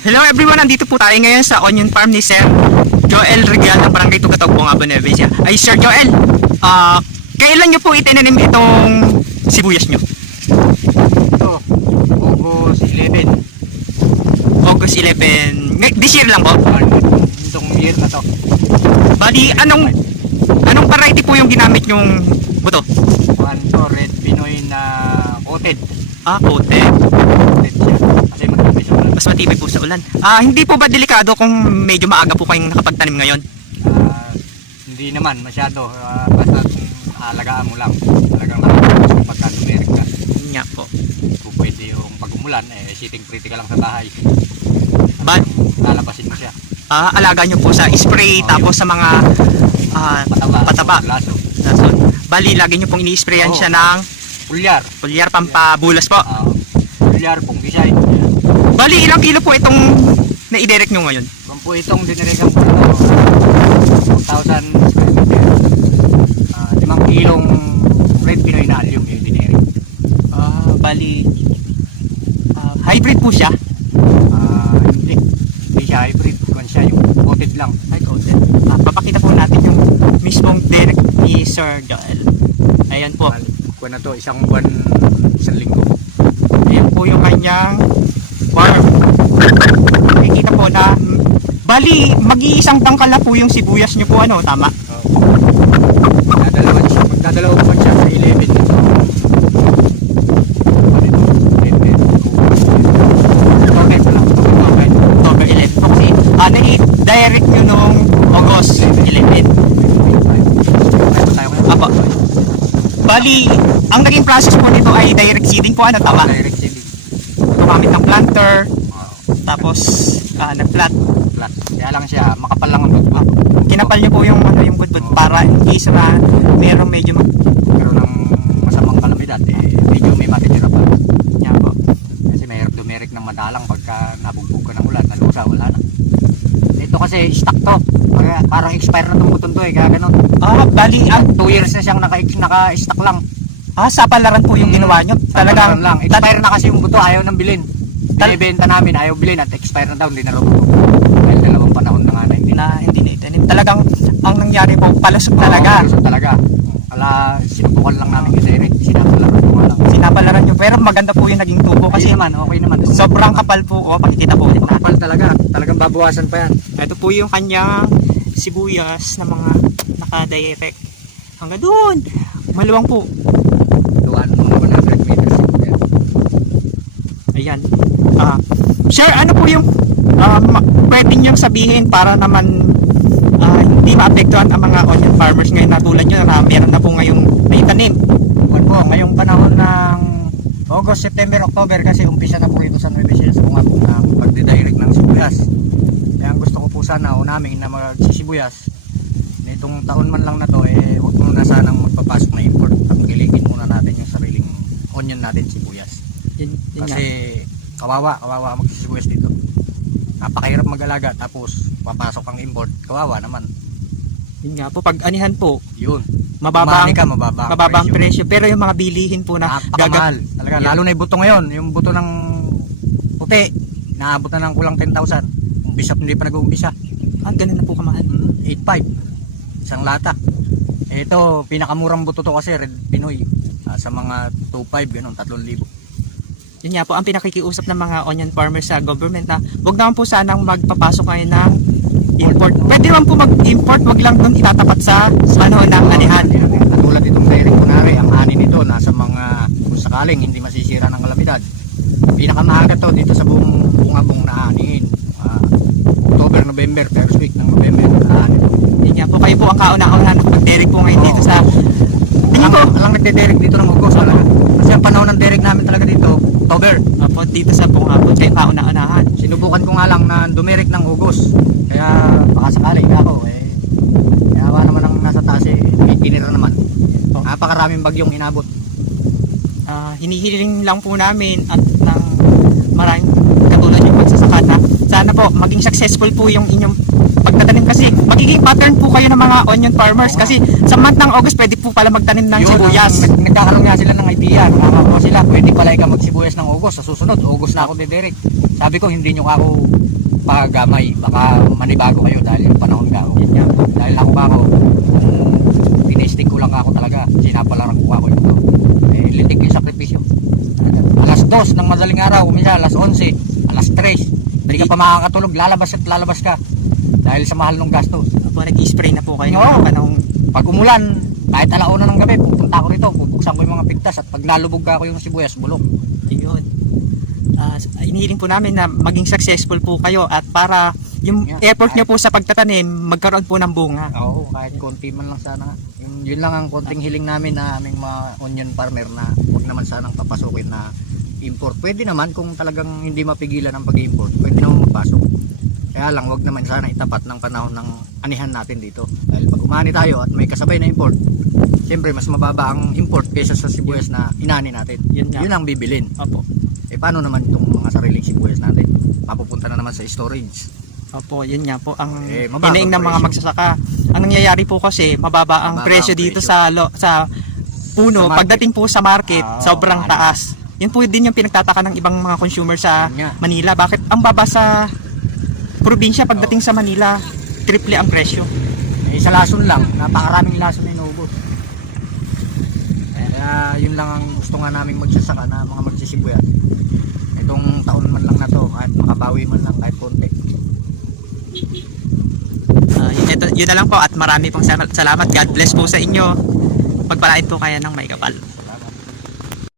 Hello everyone, nandito po tayo ngayon sa onion farm ni Sir Joel Regal ng Barangay Tugatog po nga ba Nuevesia. Ay Sir Joel, kailan nyo po itinanim itong sibuyas nyo? Ito, August 11. August 11, this year lang po? Itong year na to. Bali, anong variety po yung ginamit nyong buto? Ito, Red Pinoy na coated. Coated. Coated siya. Kasi matibay sa ulan. Mas matibay po sa ulan. Hindi po ba delikado kung medyo maaga po kayong nakapagtanim ngayon? Hindi naman masyado. Basta alagaan mo lang. Talagang nakapagos kung pagka tumirik ka. Nga po. Kung pwede yung pag-umulan, sitting pretty ka lang sa bahay. Lalabasin mo siya. Alaga nyo po sa spray tapos sa mga pataba. Laso. Bali, lagi nyo pong ini-sprayan siya ng Pulyar pampabulas po. Pulyar, punggisay. Bali, ilang kilo po itong naidirect nyo ngayon? Kung po itong dinirigan po ito, 2,000 square meter. 5 kilong Red Pinoy na alyum yung dinirig. Bali, hybrid po siya? Hindi siya hybrid. Kung siya yung coated lang. Ay, coated. Papakita po natin yung mismong direct ni Sir Joel. Ayan po. Kung na to, isang buwan, isang linggo. Ayan po yung kanyang farm. Nakikita po na bali, mag-iisang tangkal na po yung sibuyas nyo po, tama? Magdadalawa po siya sa 11 nito. October 11 po kasi nai-direct nyo nung August 11. Apo. Bali, ang naging process po nito ay direct seeding po, tama? Direct seeding. Gumamit ng planter, tapos nag-flat. Kaya lang siya, makapal lang ang budbud. Kinapal nyo po yung budbud para in case na merong medyo Pero ng masamang kalamidad, medyo may matitira pa. Yan po. Kasi mahirap dumirik ng madalang pagka nabugbog ka ng ulan, nalusa, wala na. Ito kasi stock to. Parang expire na itong buton to kaya ganun. Bali, 2 years na siyang naka-stock lang. sa palaran po yung ginawa nyo? Talagang lang. Expire na kasi yung buto, ayaw nang bilhin. Binibenta namin, ayaw bilhin at expire na daw, hindi na rubuto. Dahil dalawang panahon na nga na hindi na itanim. Talagang ang nangyari po, palusok talaga. Palusok talaga. Sinubukan lang namin i-direct, sinapalaran ko nga lang. Sinapalaran nyo, pero maganda po yung naging tubo kasi okay naman. Sobrang kapal po, pakikita po ulit natin. Kapal talaga, talagang babawasan pa yan. Ito po yung kanyang sibuyas na mga naka-direct. Hanggang doon, maluwang po. 100 meters. Ayan. Sir, ano po yung pwede nyo sabihin para naman hindi maapektuhan ang mga onion farmers ngayon na tulad nyo na meron na po ngayong naitanim? Ngayong panahon ng August, September, October kasi umpisa na po ito sa Nuevesia sa bunga po ng pagdidirect ng sibuyas. Kaya ang gusto ko po sana namin na magsisibuyas nitong taon man lang na to, huwag muna sanang magpapasok na import at kiligin muna natin yung sariling onion natin, sibuyas. Kasi kawawa magsisibuyas dito. Napakahirap mag-alaga tapos papasok ang import, kawawa naman. Yun nga po, pag anihan po, Yun, mababa ang presyo. presyo. Pero yung mga bilihin po na Napakamahal talaga, lalo na yung buto ngayon, yung buto ng puti naabot na ng kulang 10,000. Umpisa hindi pa nag-uumpisa. Ganun na po kamahal. 8.5 isang lata. Ito pinakamurang buto to kasi Red Pinoy, sa mga 2.5 ganun, 3,000. Yun nga po ang pinakikiusap ng mga onion farmers sa government na wag naman po sanang magpapasok ngayon ng import. Pwede naman po mag-import, wag lang doon itatapat sa panahon ng anihan. Katulad itong direct kunwari, ang ani nito nasa mga kung sakaling hindi masisira ng kalamidad. Pinakamaaga to dito sa buong bungabong na anihin. October, November, first week ng November ani to. Yun nga po, kayo po ang kauna-una na mag-direct po ngayon dito sa Alang nagde-direct dito ng August talaga. Kasi ang panahon ng direct namin talaga dito, October. po dito sa bungabong kayo kauna-unahan. Sinubukan ko nga lang na dumirik ng August. Kaya baka sakali ako kaya naman ang nasa taas tinira naman. Napakaraming bagyong inabot. Hinihiling lang po namin at ng maraming katulad yung magsasaka na sana po maging successful po yung inyong pagtatanim kasi magiging pattern po kayo ng mga onion farmers Oo nga. kasi sa month ng August pwede po pala magtanim ng sibuyas. Nagkakaroon nga sila ng idea, nakakakuha sila, pwede pala ikaw magsibuyas ng August, sa susunod, August na ako didirect. Sabi ko, hindi nyo ako pagamay, baka manibago kayo dahil yung panahon ka ako. Yan nga po. Dahil ako ba ako, tinesting ko lang ako talaga, sinapalaran ko ako ito. Litik yung sakripisyo. Alas 2 ng madaling araw, minsan alas 11, alas 3, hindi ka pa makakatulog, lalabas at lalabas ka dahil sa mahal ng gastos. Po, nag-spray na po kayo ng Oo. mga panahong Pag umulan, kahit alauna ng gabi, pupunta ako rito, bubuksan ko yung mga pigtas at pag nalubog ka ako yung sibuyas, bulok. yun. Inihiling po namin na maging successful po kayo at para yung Yeah. effort nyo po sa pagtatanim magkaroon po ng bunga. Oo, kahit konti man lang sana. Yun lang ang konting hiling namin na aming mga onion farmer na huwag naman sanang papasukin na import. Pwede naman kung talagang hindi mapigilan ang pag-import, pwede naman magpasok. Kaya lang huwag naman sana itapat ng panahon ng anihan natin dito. Dahil pag umani tayo at may kasabay na import, siyempre mas mababa ang import kaysa sa sibuyas na inani natin. Yun nga. Yun ang bibilin. Opo. Paano naman itong mga sariling sibuyas natin? Mapupunta na naman sa storage. Opo, yun nga po ang mababa hinaing ng mga presyo. magsasaka. Ang nangyayari po kasi mababa ang Mababa presyo ang dito presyo. sa puno. Sa market. Pagdating po sa market, sobrang ano. taas. Yun po din yung pinagtataka ng ibang mga consumer sa Yun nga. Manila. Bakit ang baba sa probinsya pagdating sa Manila, triple ang presyo? Sa lason lang, napakaraming lason na inuubos. Kaya yun lang ang gusto nga naming magsasaka na mga magsisibuyas. Itong taon man lang na to, kahit makabawi man lang kahit konti. Yun na lang po at marami pong salamat. God bless po sa inyo. Pagpalain po kaya ng may kapal.